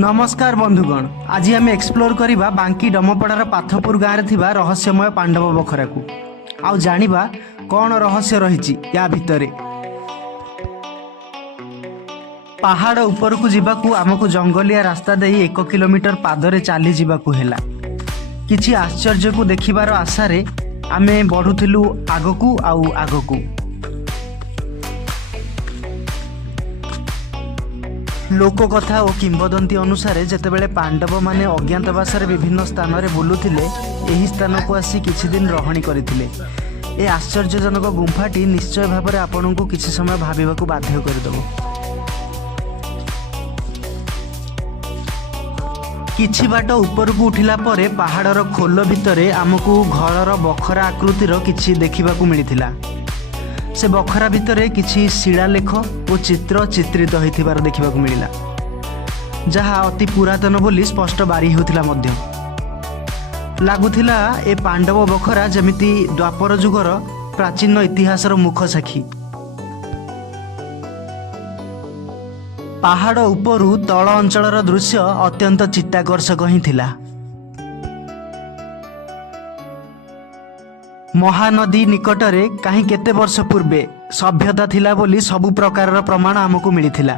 नमस्कार बंधुगण, आज आम एक्सप्लोर करवा बांकी डमपड़ार पाथपुर गाँव में रहस्यमय पांडव बखरा को आउ जानिबा कौन रहस्य रही या भितरे। पहाड़ ऊपर को जीवाकू आमको जंगलिया रास्ता दे 1 किलोमीटर पादरे चली जीवाकू हेला। किछि आश्चर्य को देखिबार आशारे आमे बढ़ुथिलु आगकू आउ आगकू। लोक कथा और किंवदंती अनुसार जेतेबेले पांडव माने अज्ञातवास विभिन्न स्थान में बुलुथिले एही स्थान को आसी किछि दिन रहणी करथिले। ए आश्चर्यजनक गुंफाटी निश्चय भाव में आपन को किछि समय भाबिबाकू बाध्य करदेबो। किछि बाट ऊपर को उठिला परे पहाड़र खोल भितरे आमको घरर बखरा आकृतिर किछि देखिबाकू मिलिथिला। से बखरा भितरे किछि शिलालेख और चित्र चित्रित होइथिबार देखिबाकू मिलिला, जहा अति पुरातन बोली स्पष्ट बारी होतिला। मध्य लागुथिला ए पांडव बखरा जेमिति द्वापर जुगर प्राचीन इतिहासर मुख साक्षी। पहाड़ उपरु तल अंचलर दृश्य अत्यंत चित्ताकर्षक ही थिला। महानदी निकटरे कहीं केते वर्ष पूर्वे सभ्यता थिला बोली सबु प्रकार प्रमाण आमको मिलिथिला।